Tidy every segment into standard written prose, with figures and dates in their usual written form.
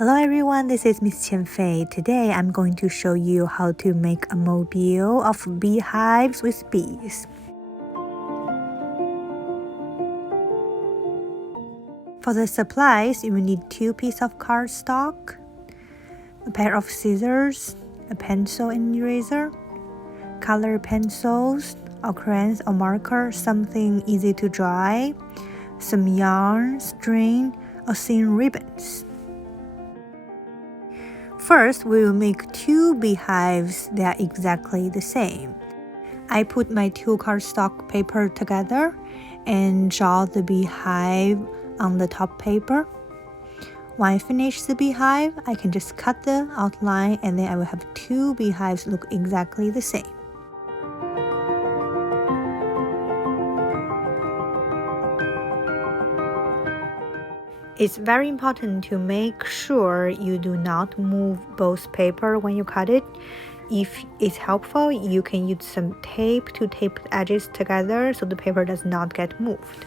Hello everyone, this is Miss Qianfei. Today I'm going to show you how to make a mobile of beehives with bees. For the supplies, you will need 2 pieces of cardstock, a pair of scissors, a pencil and eraser, color pencils, or crayons or marker, something easy to dry, some yarn, string, or thin ribbons. First, we will make 2 beehives that are exactly the same. I put my 2 cardstock paper together and draw the beehive on the top paper. When I finish the beehive, I can just cut the outline and then I will have 2 beehives look exactly the same. It's very important to make sure you do not move both paper when you cut it. If it's helpful, you can use some tape to tape the edges together so the paper does not get moved.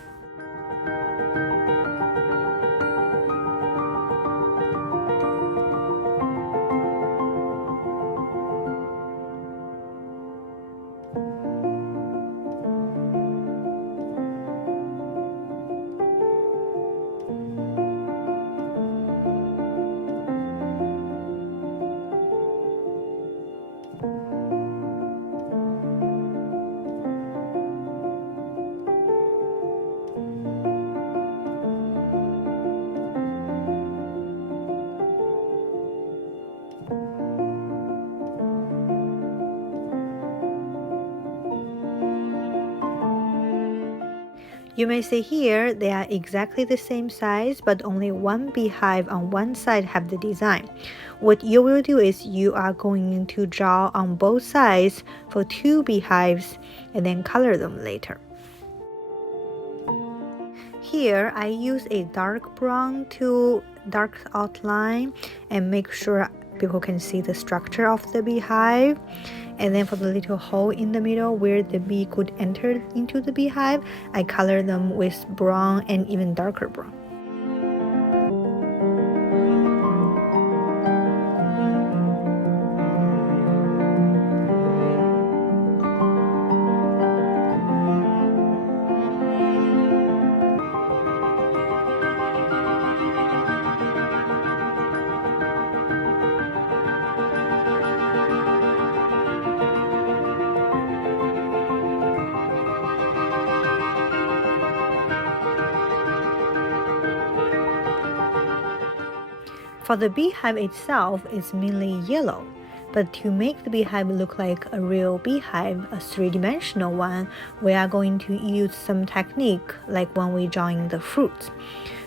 You may see here they are exactly the same size, but only one beehive on one side have the design. What you will do is you are going to draw on both sides for 2 beehives and then color them later. Here I use a dark brown to dark outline and make sure people can see the structure of the beehive. And then for the little hole in the middle where the bee could enter into the beehive, I color them with brown and even darker brown. For the beehive itself, it's mainly yellow, but to make the beehive look like a real beehive, a 3-dimensional one, we are going to use some technique like when we're drawing the fruits.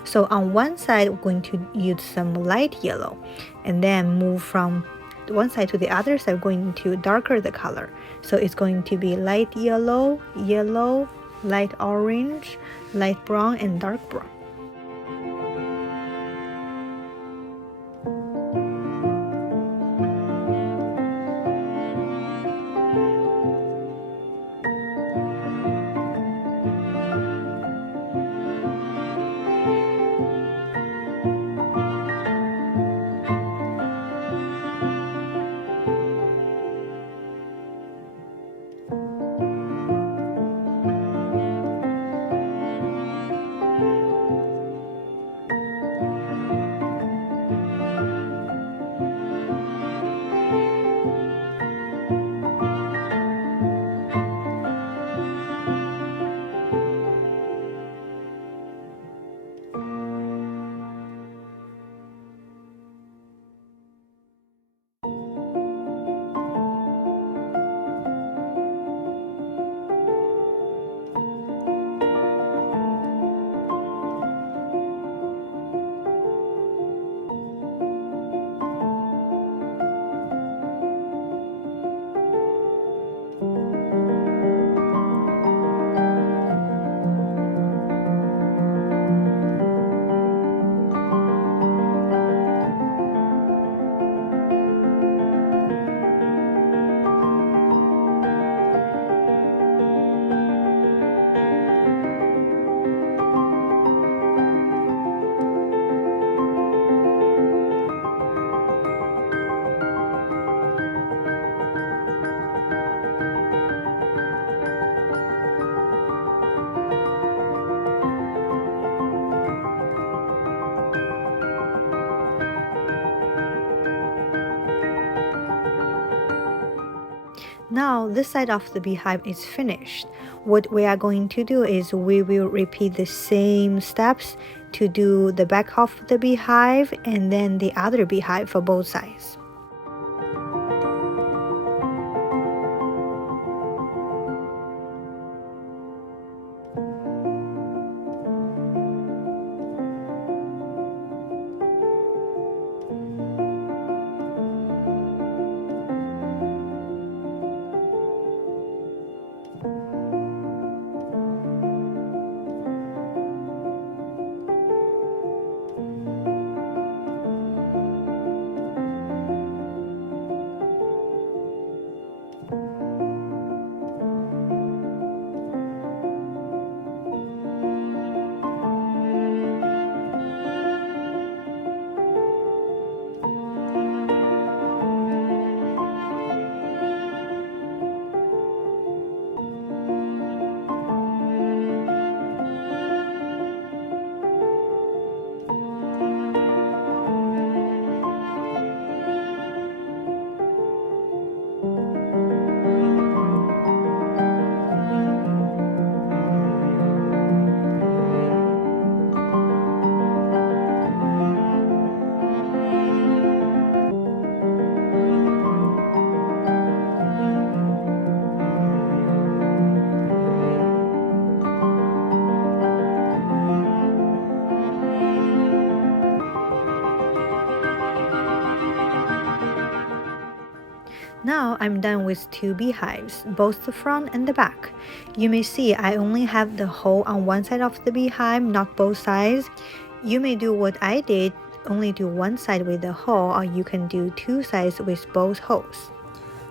So on one side, we're going to use some light yellow, and then move from one side to the other side, we're going to darker the color. So it's going to be light yellow, yellow, light orange, light brown, and dark brown. Now this side of the beehive is finished. What we are going to do is we will repeat the same steps to do the back of the beehive and then the other beehive for both sides. Now I'm done with two beehives, both the front and the back. You may see I only have the hole on one side of the beehive, not both sides. You may do what I did, only do one side with the hole, or you can do two sides with both holes.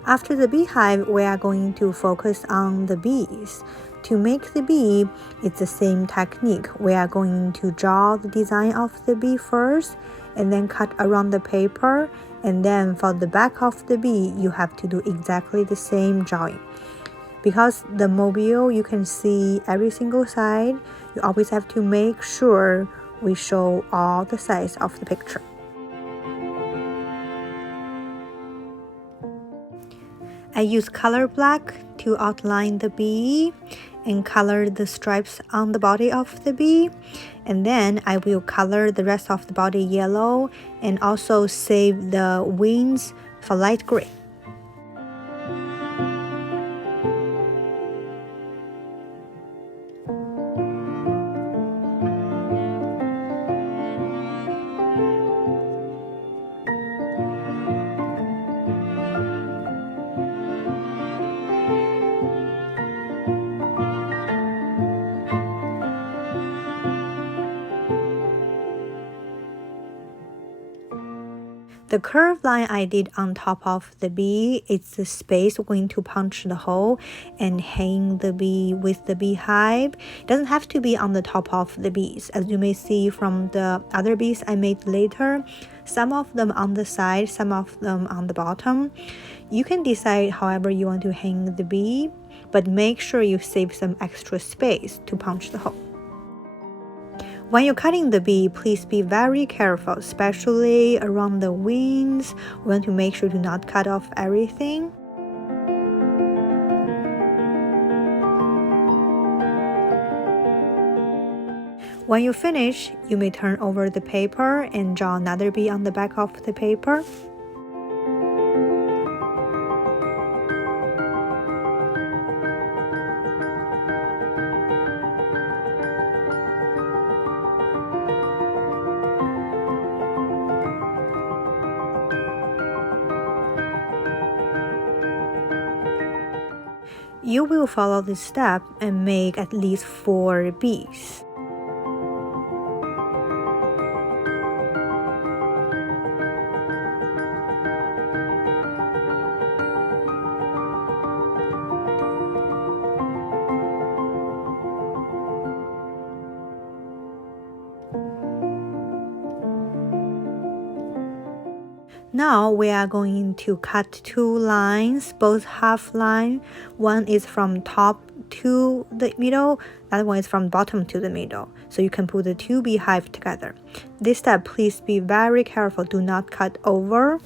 After the beehive, we are going to focus on the bees. To make the bee, it's the same technique. We are going to draw the design of the bee first, and then cut around the paper, and then for the back of the bee, you have to do exactly the same drawing. Because the mobile, you can see every single side, you always have to make sure we show all the sides of the picture. I use color black to outline the bee and color the stripes on the body of the bee, and then I will color the rest of the body yellow and also save the wings for light gray. The curved line I did on top of the bee, it's the space we're going to punch the hole and hang the bee with the beehive. It doesn't have to be on the top of the bees. As you may see from the other bees I made later, some of them on the side, some of them on the bottom. You can decide however you want to hang the bee, but make sure you save some extra space to punch the hole. When you're cutting the bee, please be very careful, especially around the wings. We want to make sure to not cut off everything. When you finish, you may turn over the paper and draw another bee on the back of the paper. You will follow this step and make at least 4 bees. Now we are going to cut 2 lines, both half line. One is from top to the middle, the other one is from bottom to the middle. So you can put the 2 beehive together. This step, please be very careful. Do not cut over.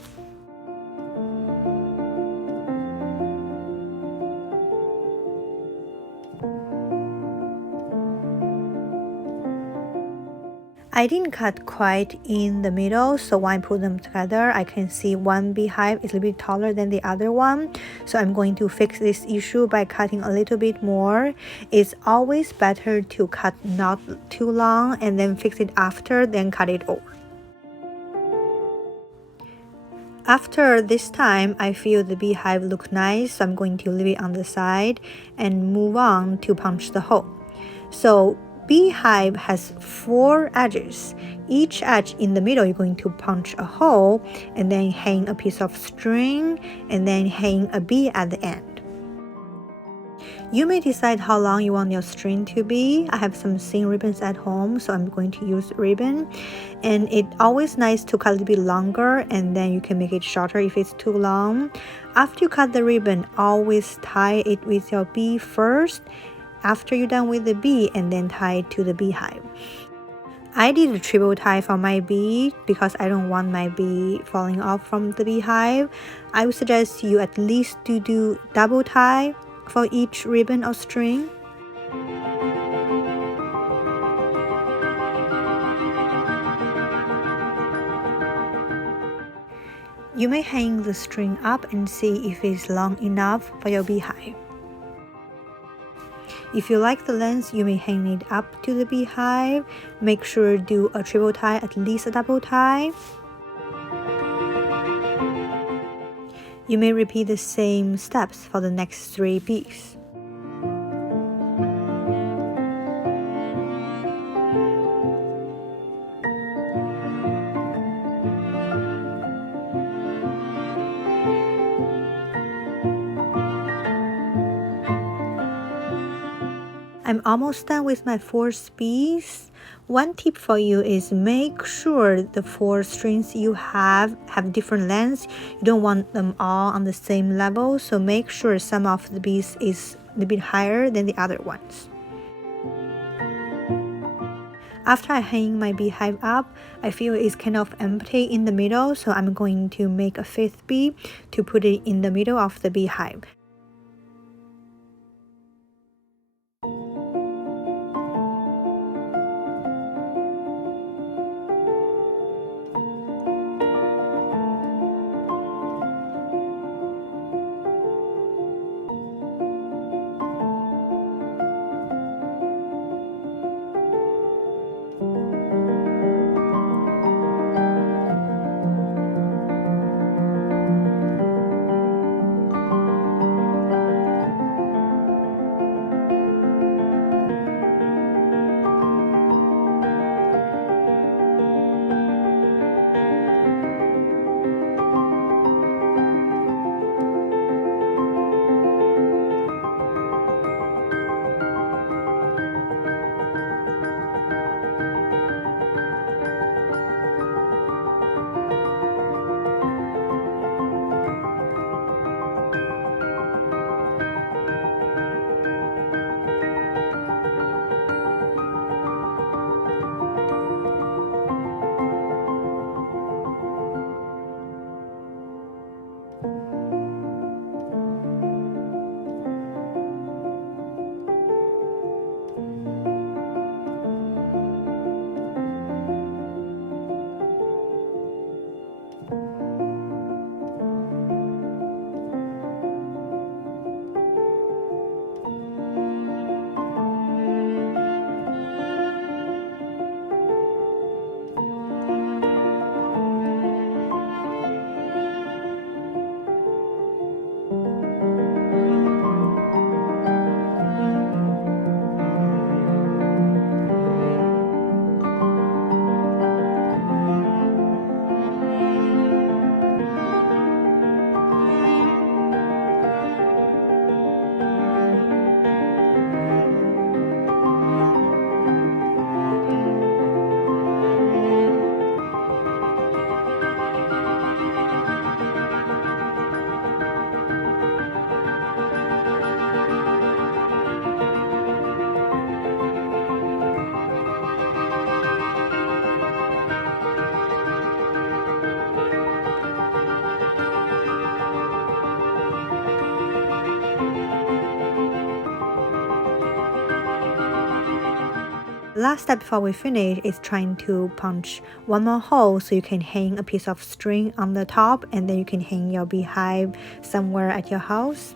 I didn't cut quite in the middle, so when I put them together, I can see one beehive is a little bit taller than the other one. So I'm going to fix this issue by cutting a little bit more. It's always better to cut not too long and then fix it after, then cut it over. After this time, I feel the beehive look nice, so I'm going to leave it on the side and move on to punch the hole. So beehive has 4 edges. Each edge in the middle, you're going to punch a hole and then hang a piece of string and then hang a bee at the end. You may decide how long you want your string to be. I have some thin ribbons at home, so I'm going to use ribbon. And it's always nice to cut a little bit longer, and then you can make it shorter if it's too long. After you cut the ribbon, always tie it with your bee first. After you're done with the bee, and then tie it to the beehive. I did a triple tie for my bee because I don't want my bee falling off from the beehive. I would suggest you at least to do double tie for each ribbon or string. You may hang the string up and see if it's long enough for your beehive. If you like the length, you may hang it up to the beehive. Make sure to do a triple tie, at least a double tie. You may repeat the same steps for the next 3 bees. I'm almost done with my 4 bees. One tip for you is make sure the 4 strings you have different lengths. You don't want them all on the same level, so make sure some of the bees is a bit higher than the other ones. After I hang my beehive up, I feel it's kind of empty in the middle, so I'm going to make a 5th bee to put it in the middle of the beehive. Last step before we finish is trying to punch one more hole so you can hang a piece of string on the top, and then you can hang your beehive somewhere at your house.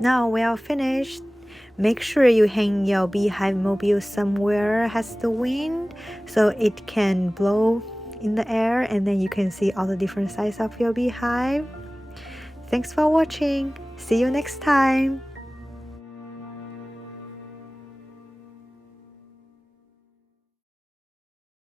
Now we are finished. Make sure you hang your Beehive Mobile somewhere has the wind so it can blow in the air, and then you can see all the different sizes of your beehive. Thanks for watching. See you next time.